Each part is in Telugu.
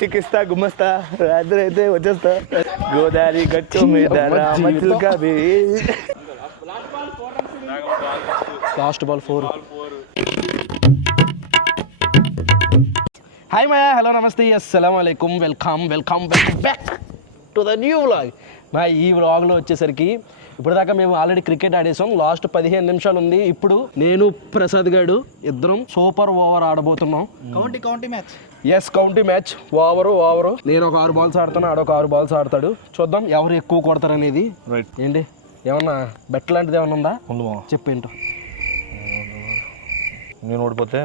చికిస్తా గుమ్మస్తా రాత్రి అయితే వచ్చేస్తా గోదావరి గట్టు మీద last ball 4. Hi Maya, hello namaste, అస్సలం వాలేకుమ్, welcome back to the new vlog. మా ఈ వ్లాగ్లో వచ్చేసరికి ఇప్పటిదాకా మేము ఆల్రెడీ క్రికెట్ ఆడేసాం. లాస్ట్ 15 నిమిషాలు ఉంది. ఇప్పుడు నేను ప్రసాద్ గారు ఇద్దరం సూపర్ ఓవర్ ఆడబోతున్నాం. County match. Yes, county match. Over నేను ఒక 6 బాల్స్ ఆడుతాను, ఆడొక 6 బాల్స్ ఆడతాడు. చూద్దాం ఎవరు ఎక్కువ కొడతారు అనేది. రైట్. ఏంటి ఏమన్నా బెట్ లాంటిది ఏమన్నా ఉందా? ఉందా చెప్పేంటో. నేను ఓడిపోతే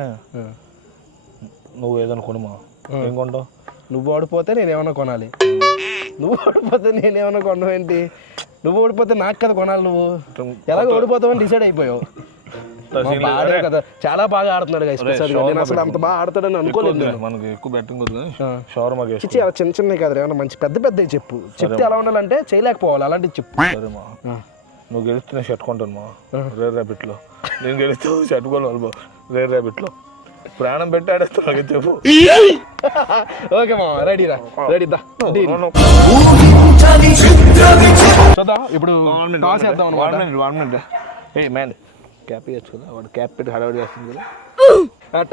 నువ్వు ఏదైనా కొనుమా. ఏం కొంటావు? నువ్వు ఓడిపోతే నేనేమన్నా కొనాలి. నువ్వు ఓడిపోతే నేనేమన్నా కొనడం ఏంటి? నువ్వు ఓడిపోతే నాకు కదా కొనాలి. నువ్వు ఎలాగో ఓడిపోతావని డిసైడ్ అయిపోయావు కదా. చాలా బాగా ఆడుతున్నాడు గైస్ ప్రసాద్ గారు. నేను అసలు అంత బాగా ఆడతాడని అనుకోలేదు. మనకి ఎక్కువ బ్యాటింగ్ వద్దు. షవర్మా చిచ్చి అలా చిన్న చిన్నవి కాదు, ఏమన్నా మంచి పెద్ద పెద్దవి చెప్పు. చెప్తే ఎలా ఉండాలంటే చేయలేకపోవాలి, అలాంటివి చెప్పు. సరేమా, నువ్వు గెలిస్తే నేను షర్ట్ కొంటాను మా రేర్ ర్యాబిట్లో. నేను గెలిస్తే షర్ట్ కొను రేర్ ర్యాబిట్లో. ప్రాణం పెట్టి ఆడేస్తాను చెప్పు. ఓకే మా, రెడీ దా. చూద్దాం ఇప్పుడు టాస్ వేద్దాం అన్నమాట. 1 minute. ఏ మ్యాన్ క్యాప్ ఇవ్వచ్చు కదా, వాడు క్యాప్ పెట్టి హడావిడి చేస్తుంది కదా.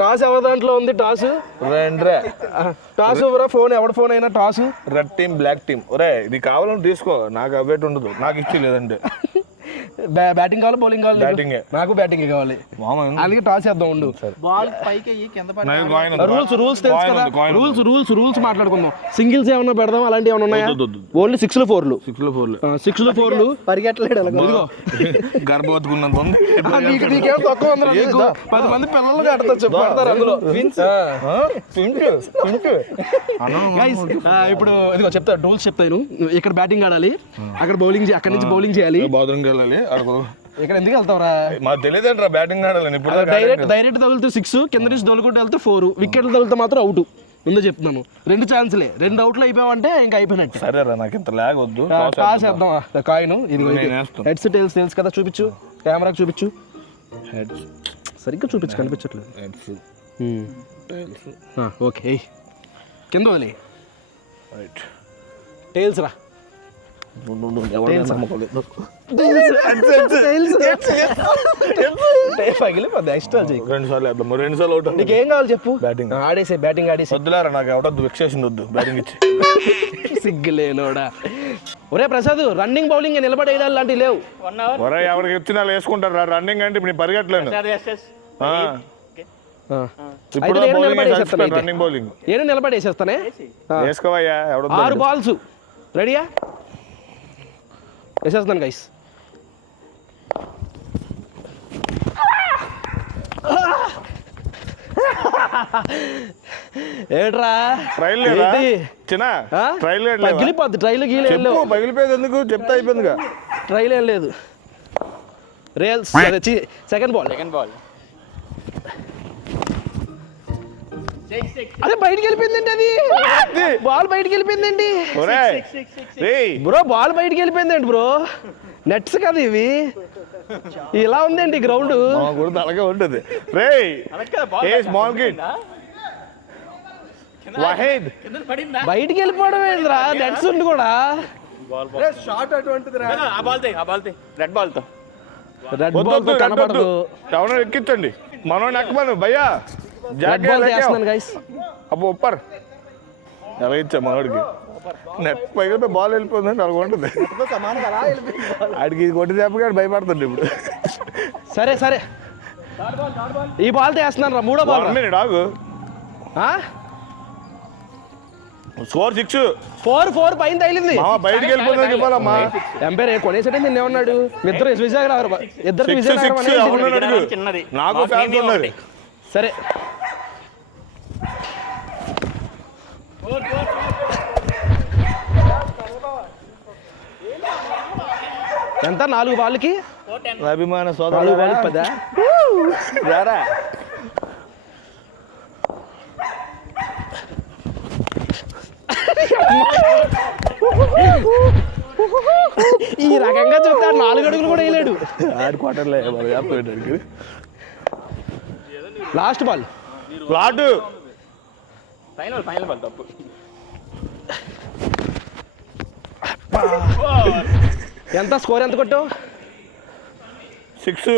టాస్ ఎవరి దాంట్లో ఉంది? టాస్ ఎవరా? ఫోన్ ఎవరి ఫోన్ అయినా toss. Red team black team. ఒరే ఇది కావాలని తీసుకో, నాకు అవేట్ ఉండదు. నాకు ఇచ్చి లేదంటే బ్యాటింగ్ కావాలి, బౌలింగ్ కావాలి? బ్యాటింగ్. నాకు బ్యాటింగ్ కావాలి. అందుకే టాస్ చేద్దాం. ఉండు. బాల్ పైకి కింద రూల్స్ తెలుసు కదా. రూల్స్ మాట్లాడుకుందాం. సింగిల్స్ ఏమన్నా పెడదాం, అలాంటి ఏమన్నా ఉన్నాయా? ఓన్లీ 6లు 4లు. 6లు 4లు పరిగెట్టలేడు. గర్భవతుకున్నంత ఉంది. నీకేం తక్కువ 10 మంది పిల్లలు ఆడతారు. చెప్పారు అందులో. ఇప్పుడు ఇదిగో చెప్తా, రూల్స్ చెప్తాను. ఇక్కడ బ్యాటింగ్ ఆడాలి, అక్కడ బౌలింగ్, అక్కడి నుంచి బౌలింగ్ చేయాలి. ఇక్కడ ఎందుకు వెళ్తావురా? మాకు తెలియదంటారా బ్యాటింగ్ ఆడాలని. ఇప్పుడు డైరెక్ట్ తగులుతూ 6, కింద నుంచి దొలుకుంటూ వెళ్తే 4, వికెట్లు తగులుతూ మాత్రం అవుట్. ముందే చెప్తున్నాను, 2 ఛాన్స్లే. 2 అవుట్లు అయిపోయావంటే ఇంకా అయిపోయినట్టు. సరేరా, నాకు ఇంత లాగ్ వద్దు. టాస్ వేద్దాం. కాయిన్ హెడ్స్ టైల్స్ తెలుసు కదా, చూపించు. కెమెరాకి చూపించు. హెడ్స్ సరిగ్గా చూపించు, కనిపించట్లేదు. ఓకే, కింద వదిలే. రైట్. టైల్స్ రా. నీకేం కావాలి చెప్పు. బ్యాటింగ్ ఆడేసి వద్దులారా, నాకు ఎవడొద్దు. విక్షేషన్ వద్దు, బ్యాటింగ్ ఇచ్చి. సిగ్గులేనోడా. ఒరే ప్రసాద్, రన్నింగ్ బౌలింగ్ నిలబడేయాలి లాంటివి లేవు. ఎవరికి ఇచ్చిన వేసుకుంటారు. రన్నింగ్ అంటే ఇప్పుడు పరిగెట్టలేను. రన్నింగ్ బౌలింగ్ నేను నిలబడేసేస్తానే. వేసుకోవయ్యా. 6 బాల్స్ రెడీయా? వేసేస్తాను గైస్. ఏట్రా ట్రైల్ పగిలిపోద్ది. ట్రైల్ పగిలిపోయేది ఎందుకు? చెప్తా అయిపోయిందిగా. ట్రైల్ ఏం లేదు. రియల్స్. Second ball. అదే బయటికి వెళ్ళిపోయిందండి. అది బాల్ బయటికి వెళ్ళిపోయిందండి బ్రో. బాల్ బయటికి వెళ్ళిపోయిందండి బ్రో. నెట్స్ కదా ఇవి. ఇలా ఉందండి గ్రౌండ్. అలాగే ఉంటుంది. బయటికి వెళ్ళిపోవడం ఏంద్రా? నెట్స్ ఉండి కూడా. రెడ్ బాల్ తో కనపడదు. ఎక్కించండి మనోని ఎక్కమను భయ్యా. అబ్బో ఉప్పర్ ఎలా ఇచ్చా మనోడికి. నెట్ పైగా బాల్ వెళ్ళిపోతుందండి. అలాగ ఉంటుంది. ఆడికి కొట్టి చెప్పగాడు భయపడుతుంది ఇప్పుడు. సరే ఈ బాల్ వేస్తున్నాను రా. 3వ బాల్. డాగు స్కోర్ 6. 4 పైన తగిలింది. బయటికి వెళ్ళిపోతుంది. ఎంపైర్ కొనేసే నిన్న ఏమన్నాడు? ఇద్దరు నాకు ఫ్యాన్స్ ఉన్నారు. సరే ఎంత? 4 బాల్కి అభిమాన సోదరులు 10. ఈ రకంగా చూస్తే 4 అడుగులు కూడా వేయలేడు. ఆడుకోవటంలే. Last ball. Flat final ball తప్పు. ఎంత స్కోర్ ఎంత కొట్టావు? 6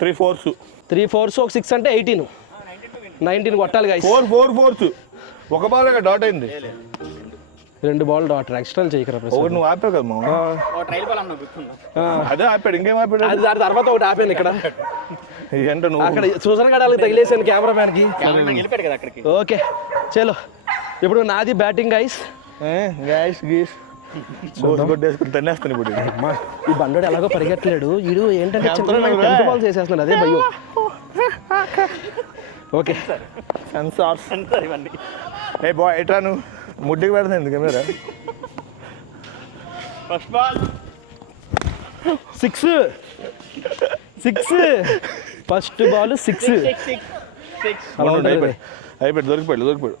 3 4s 3 4s ఒక 6 అంటే 18 కొట్టాలి గైస్. 4 4 4s ఒక బాల్ డాట్ అయింది. 2 బాల్ డాట్ ఎక్స్ట్రా చేయకరా ప్రసాద్. ఒకటి నువ్వు ఆపావు కదా మా ట్రైల్ బాల్ అన్న గుర్తుందా? అదే ఆపాడు, ఇంకేం ఆపాడు? అది దాని తర్వాత ఒకటి ఆపాను ఇక్కడ. ఏంటో నువ్వు అక్కడ సూసన్ గడాలకు తగిలేసాను కెమెరామ్యాన్కి. వెళ్ళిపోయాడు కదా అక్కడికి. ఓకే చలో ఇప్పుడు నాది బ్యాటింగ్ గైస్. గ్యాస్ గీస్ కొట్టేసుకుని తన్నేస్తాను ఇప్పుడు. అమ్మా ఈ బండోడు ఎలాగో పరిగెట్టలేడు, వీడు ఏంటంటే టెంత్ బాల్స్ వేసేస్తున్నాడు, అదే భయ్యో. ఓకే సెన్సార్స్ ఇవన్నీ ఏ బాయ్ ఎట్రా నువ్వు ముడ్డికి పెడతాను ఎందుకు camera? First ball 6 first ball 6. అయిపోయాడు దొరికిపోయాడు.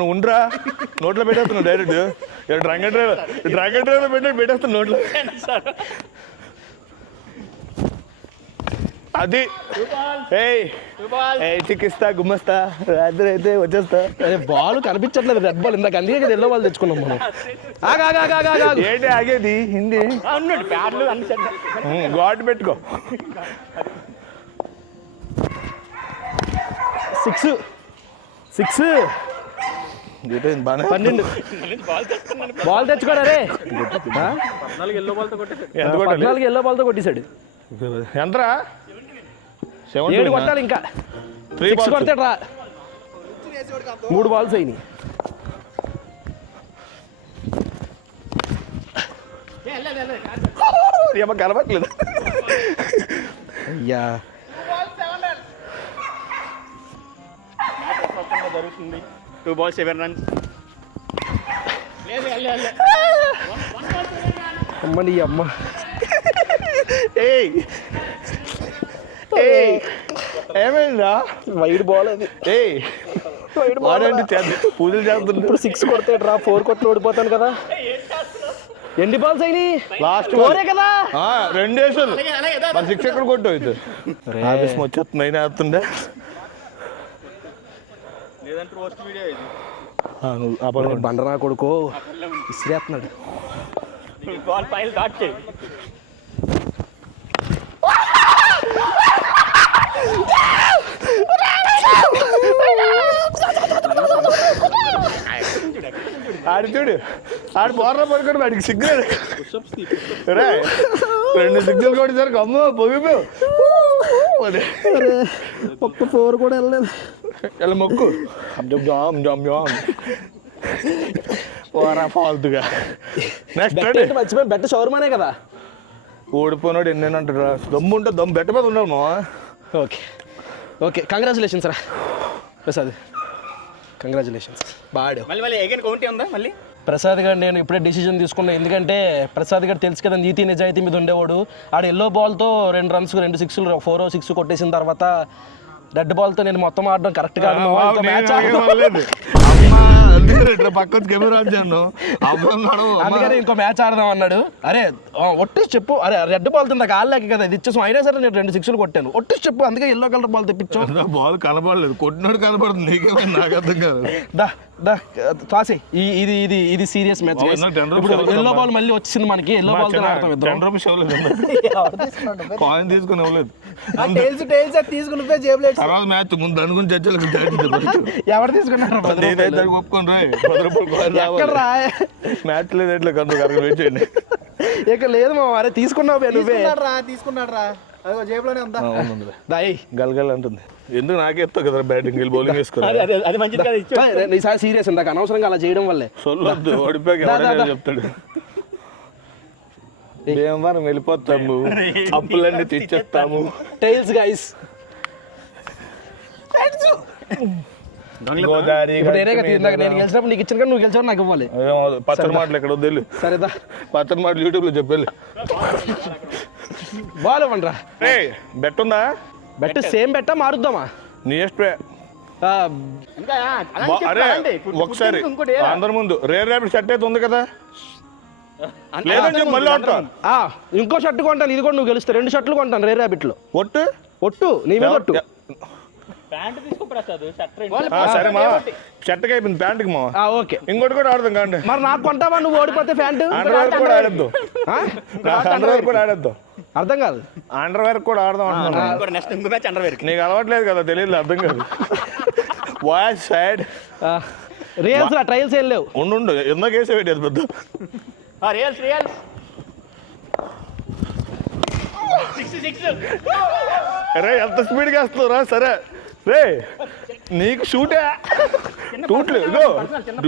నువ్వు ఉండరా, నోట్లో పెట్టేస్తున్నావు డైరెక్ట్. డ్రాగన్ డ్రైవర్ పెట్టేస్తాను నోట్లో. అది చిక్కిస్తా గుమ్మస్తా రాత్రి అయితే వచ్చేస్తా. బాల్ కనిపించట్లేదు, రెడ్ బాల్ ఇందాక, అందుకే కదా ఎల్లో బాల్ తెచ్చుకున్నాం మనం. ఏంటి ఆగేది? హిందీ ప్యాడ్లు అన్ని గాడ్ పెట్టుకో. 6 బాగా 12 బాల్ తెచ్చుకోడా రే. 14 ఎల్లో బాల్ తో కొట్టేసాడు. 14 ఎల్లో బాల్ తో కొట్టేశాడు. ఎంతరా? 7 కొట్టాలి ఇంకా. 6 కొడతాడు రా. 3 బాల్స్ అయినాయి. కనపట్లేదు. అయ్యా జరుగుతుంది. 2 balls 7 runs. అమ్మని అమ్మ. ఏమైందా? వైడ్ బాల్ అది. వాడంటే పూజలు చేస్తుంది. ఇప్పుడు 6 కొడతాడు రా. 4 కొట్లు ఓడిపోతాను కదా. ఎన్ని బాల్స్ అయినాయి? లాస్ట్ 4 కదా. 2 వేసాను. 6 ఎక్కడ కొట్టావు అయితే? ఆఫీస్ వచ్చేస్తుంది అయినా వేస్తుండే. లేదంటే రోస్ట్ వీడియో ఇది. బండరా కొడుకో ఇసిరేస్తున్నాడు. బాల్ పైల్ డాట్ చేయి. ఆడు చూడు, ఆడు బోర్ర పడుకోడు, వాడికి సిగ్నల్ రే. 2 సిగ్నల్ కొట్టేసరికి అమ్మో పొగిపోయావు. ఒక్క 4 కూడా వెళ్ళలేదు. ఇలా మొక్కు జామ్ జామ్ జామ్ పోరా ఫాల్తుగా. నెక్స్ట్ మర్చిపోయి బెట్ట షవర్మానే కదా. ఓడిపోయినాడు ఎన్ని అంటారు? దమ్ము ఉంటే దమ్ము బెట్ట మీద ఉన్నాడు మా. ఓకే కంగ్రాచులేషన్స్ రా ప్రసాద్, కంగ్రాచులేషన్స్. బాగా మళ్ళీ ఏగైనా కౌంటీ ఉందా మళ్ళీ? ప్రసాద్ గారు నేను ఇప్పుడే డిసిజన్ తీసుకున్నా, ఎందుకంటే ప్రసాద్ గారు తెలుసు కదా నీతి నిజాయితీ మీద ఉండేవాడు. ఆడు ఎల్లో బాల్తో 2 runs 2 6 4 6 కొట్టేసిన తర్వాత రెడ్ బాల్తో నేను మొత్తం ఆడడం కరెక్ట్ కాదు. అందుకని ఇంకో మ్యాచ్ ఆడదాం అన్నాడు. అరే ఒట్టేసి చెప్పు, అరే రెడ్ బాల్ తిందాక ఆడలేక కదా ఇది ఇచ్చేసాం, అయినా సరే నేను 2 6 కొట్టాను. ఒట్టేసి చెప్పు, అందుకే ఎల్లో కలర్ బాల్ తెప్పించాం. బాల్ కనపడలేదు, కొట్టినాడు కనపడుతుంది. నీకేమైనా నాకు అర్థం కాదు. కాసే ఇది ఇది ఇది సీరియస్ మ్యాచ్. ఇప్పుడు ఎల్లో బాల్ మళ్ళీ వచ్చింది మనకి. ఎల్లో బాల్ తో ఆడతాం ఇద్దరం. 10 రూపీస్ ఇవ్వలేదు, కాయిన్ తీసుకుని ఇవ్వలేదు. తీసుకుని జేబులో తర్వాత మ్యాచ్ ముందు అనుకుని చర్చలు ఎవరు తీసుకున్నారు? ఒప్పుకొని మ్యాచ్ లేదు ఎట్లా కందు వెయిట్ చేయండి. ఇక లేదు మా వారే తీసుకున్నావు నువ్వే. తీసుకున్నాడు రా, అదిగో జేబులోనే ఉందా. గలగల అంటుంది. ఎందుకు నాకే ఎత్తావు కదా బ్యాటింగ్ వెళ్ళి బౌలింగ్ వేసుకోవాలి. అది మంచిది కదా. ఈసారి సీరియస్ ఇందాక అనవసరంగా అలా చేయడం వల్లే. సొల్లొద్దు, ఓడిపోయాక చెప్తాడు. భీమవరం వెళ్ళిపోతాము, అప్పులన్నీ తెచ్చేస్తాము. Tiles guys. నేను గెలిచినప్పుడు నీకు ఇచ్చిన కానీ నువ్వు గెలిచావు నాకు ఇవ్వాలి. పచ్చడి మాటలు ఎక్కడ వద్దు. సరేదా పచ్చడి మాటలు యూట్యూబ్ లో చెప్పాలి. బాల్ ఇవ్వండి రా. బెట్ ఉందా? బెట్ సేమ్ బెట్టా మారుద్దామా? నీ ఇష్టం. అరే ఒకసారి అందరి ముందు రేర్ ర్యాపిడ్ షర్ట్ అయితే ఉంది కదా, లేదంటే మళ్ళీ ఇంకో షర్ట్ కొంటాను. ఇది కూడా నువ్వు గెలుస్తా. 2 షర్ట్లు కొంటాను రేర్ ర్యాపిడ్ లో. ఒట్టు ఒట్టు నీ మీద ఒట్టు. ప్యాంట్ తీసుకో ప్రసాద్ షర్ట్ సరే మా షర్ట్కి అయిపోయింది ప్యాంట్కి మా ఓకే ఇంకోటి కూడా ఆడదాం కాండి మరి నాకు కొంటావా నువ్వు ఓడిపోతే ప్యాంటు అండర్వేర్ కూడా ఆడద్దు అండర్వేర్ కూడా ఆడద్దు అర్థం కాదు అండర్వేర్ కూడా ఆడదాం అంటున్నాను నెక్స్ట్ ఇంకో మ్యాచ్ అండర్వేర్ నీకు అలవాట్లేదు కదా తెలియదు అర్థం కాదు వాయిస్ సైడ్ రియల్స్ రా ట్రయల్స్ ఏం లేవు ఉండు ఎందుకు వేసే పెట్టేది పెద్ద రియల్స్ 66 రే ఎంత స్పీడ్గా వస్తున్నారా సరే రే నీకు షూటే టూట్లే ఇగో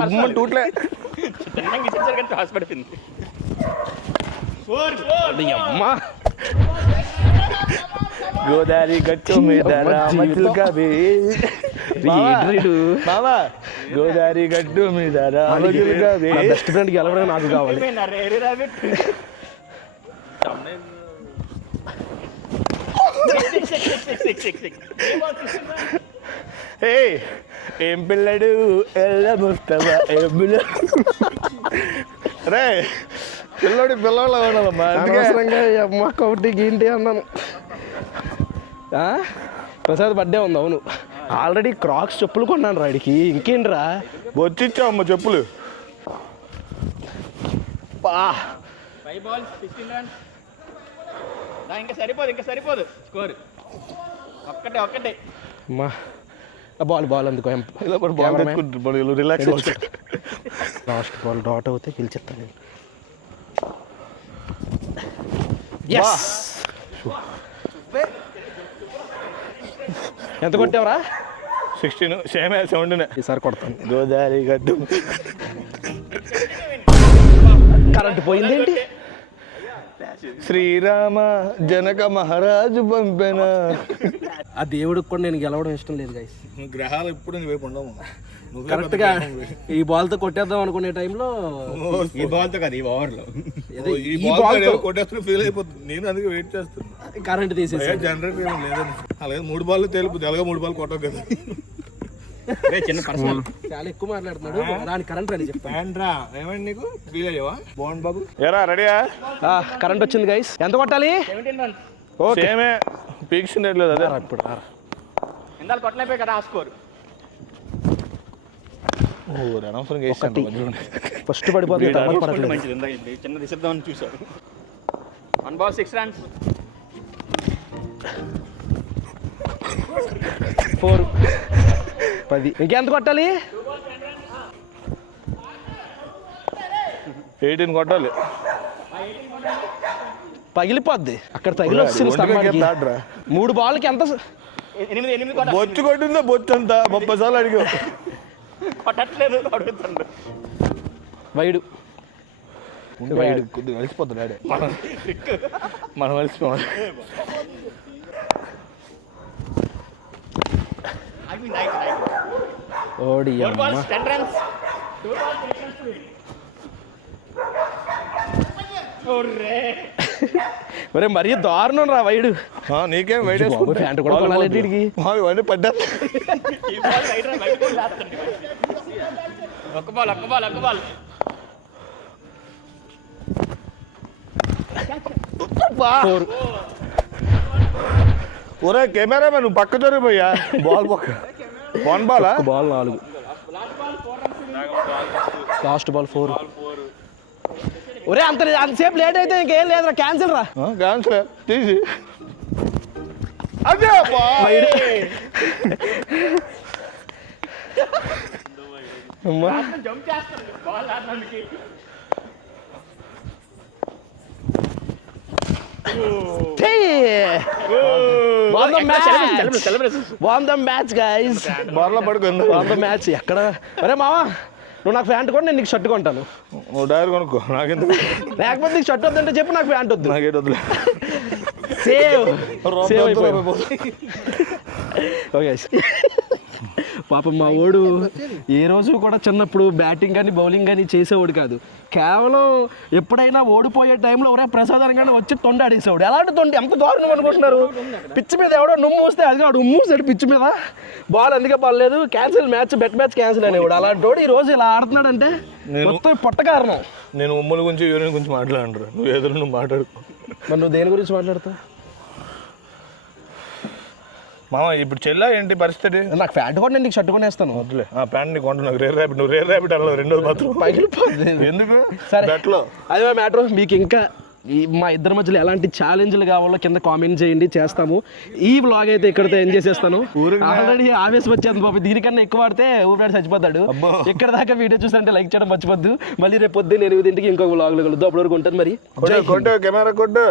డుమ్మని టూట్లే చిన్నగా ఇచ్చేసారు కానీ హాస్ పడిపోయింది అమ్మా గోదావరి గట్టు మీద రామచిలుక బాబా గోదావరి గట్టు మీద రామచిలుక బెస్ట్ ఫ్రెండ్కి గెలవడం నాకు కావాలి ఏం పిల్లడు ఎల్ల ముస్తవా ఏం పిల్లడు రే పిల్లలా ఉన్నాదమ్మా అనవసరంగా అమ్మ కౌటి గీంటి అన్నాను ప్రసాద్ బర్త్డే ఉంది అవును ఆల్రెడీ క్రాక్స్ చెప్పులు కొన్నాను రాడికి ఇంకేంట్రా వచ్చిచ్చావమ్మ చెప్పులు 5 balls 15 runs ఇంకా సరిపోదు స్కోర్ ఒక్కటే అమ్మా బాల్ అందుకో రిలాక్స్ లాస్ట్ బాల్ డాట్ అవుతే గెలిచేస్తాను ఎంత కొట్టావరా 16 సేమే 17 ఈసారి కొడతాను గోదావరి గడ్డు కరెంట్ పోయిందేంటి శ్రీరామ జనక మహారాజు పంపెన ఆ దేవుడికి కూడా నేను గెలవడం ఇష్టం లేదు గైస్ గ్రహాలు ఎప్పుడు వైపు ఉండవు కరెక్ట్ గా ఈ బాల్ తో కొట్టేద్దాం అనుకునే టైంలో ఈ బాల్ తో కదా ఈ ఓవర్ లో ఈ బాల్ కొట్టేస్తున్నా ఫీల్ అయిపోతుంది నేను అందుకే వెయిట్ చేస్తున్నా కరెంట్ తీసేసి జనరేటర్ ఏం లేదని అలాగే 3 బాల్ తెలుపు అలాగే 3 బాల్ కొట్టవు కదా చిన్న పర్సనల్ చాలా ఎక్కువ మాట్లాడుతున్నాడు రాని కరెంట్ అని చెప్పాను ఏమండి నీకు ఫీల్ అయ్యావా బాగుంది బాబు ఎరా రెడీయా కరెంట్ వచ్చింది గైస్ ఎంత కొట్టాలి 17 runs ఓకే సేమే పీక్స్ లేదు అదే ఇప్పుడు ఇందాక కొట్టలేపోయి కదా ఆ స్కోర్ అనవసరంగా వేసాను ఫస్ట్ పడిపోతుంది తర్వాత పడట్లేదు మంచిది ఇందాక చిన్న దిశద్దామని చూశారు 1 ball 6 runs 4 10 ఇంకెంత కొట్టాలి 18 కొట్టాలి పగిలిపోద్ది అక్కడ తగిలి వచ్చింది స్తంభానికి 3 బాల్కి ఎంత 8 బొచ్చు కొట్టిందో బొచ్చు అంతా 30 సార్లు అడిగా కొట్టట్లేదు అడుగుతుండ్రు వైడు కొద్దిగా కలిసిపోతాడు ఆడే మనం కలిసిపోవాలి ఓడి 4 balls 10 runs 2 balls 8 runs to win ఒరే మరీ దారుణం రా వైడు నీకేం వెయిట్ ప్యాంట్ కూడా కొనాలి వీడికి ఇవన్నీ పడ్డా ఒక్క బాల్ ఒరే కెమెరా నువ్వు పక్క జరిగిపోయా బాల్ పక్క 1 బాలా బాల్ 4 లాస్ట్ బాల్ 4 ఒరే అంతసేపు లేట్ అయితే ఇంకేం లేదురా క్యాన్సిల్ రా క్యాన్సిల్ తీసి అదే జంప్ చేస్తాను బాల్ ఆడడానికి మ్యాచ్ గైస్ బార్లో పడుకుంది మ్యాచ్ ఎక్కడ అరే మావా నువ్వు నాకు ప్యాంట్ కూడా నేను నీకు షర్ట్ కొంటాను నువ్వు డైర్ కొనుక్కో నాకెందుకు లేకపోతే నీకు షర్ట్ వద్దంటే చెప్పు నాకు ప్యాంట్ వద్దు నాకేంటి వద్దులే ఓకే పాపం మా ఓడు ఏ రోజు కూడా చిన్నప్పుడు బ్యాటింగ్ కానీ బౌలింగ్ కానీ చేసేవాడు కాదు కేవలం ఎప్పుడైనా ఓడిపోయే టైంలో ఎవరైనా ప్రసాదం కానీ వచ్చి తొండాడేసేవాడు ఎలాంటి తొండి ఎంత దారుణం అనుకుంటున్నారు పిచ్చి మీద ఎవడో నుమ్ము వస్తే అది వాడు ఉమ్మూసాడు పిచ్చి మీద బాల్ అందుకే పడలేదు క్యాన్సిల్ బెట్ మ్యాచ్ క్యాన్సిల్ అనేవాడు అలాంటి వాడు ఈ రోజు ఇలా ఆడుతున్నాడంటే మొత్తం పొట్ట కారణం నేను ఉమ్మల గురించి యూరిన్ గురించి మాట్లాడరు నువ్వు ఎదురు నువ్వు మాట్లాడుకో మరి నువ్వు దేని గురించి మాట్లాడతావు మామ ఇప్పుడు చెల్లా ఏంటి పరిస్థితి? నాకు ప్యాంట్ కూడా నేను నీకు షర్ట్ కొనేస్తాను. వద్దులే ఆ ప్యాంట్ నీకు కొంటున్నావు. రేర్ ర్యాపిడ్ నువ్వు రేర్ ర్యాపిడ్ అలా రెండోది మాత్రం పగిలిపోతుంది. ఎందుకు సరే బెట్లో అదే మా మ్యాటర్. మీకు ఇంకా మా ఇద్దరి మధ్యలో ఎలాంటి ఛాలెంజ్లు కావాలో కింద కామెంట్ చేయండి, చేస్తాము. ఈ బ్లాగ్ అయితే ఇక్కడితో ఎండ్ చేసేస్తాను. ఆల్రెడీ ఆవేశం వచ్చేది బాబు, దీనికన్నా ఎక్కువ ఆడితే ఊపిరాడు చచ్చిపోతాడు. ఇక్కడ దాకా వీడియో చూసారంటే లైక్ చేయడం మర్చిపోద్దు. మళ్ళీ రేపు పొద్దున్న 8 ఇంటికి ఇంకొక బ్లాగ్లో కలుద్దాం. అప్పటి వరకు ఉంటుంది మరి. కొట్టు కెమెరా కొట్టు.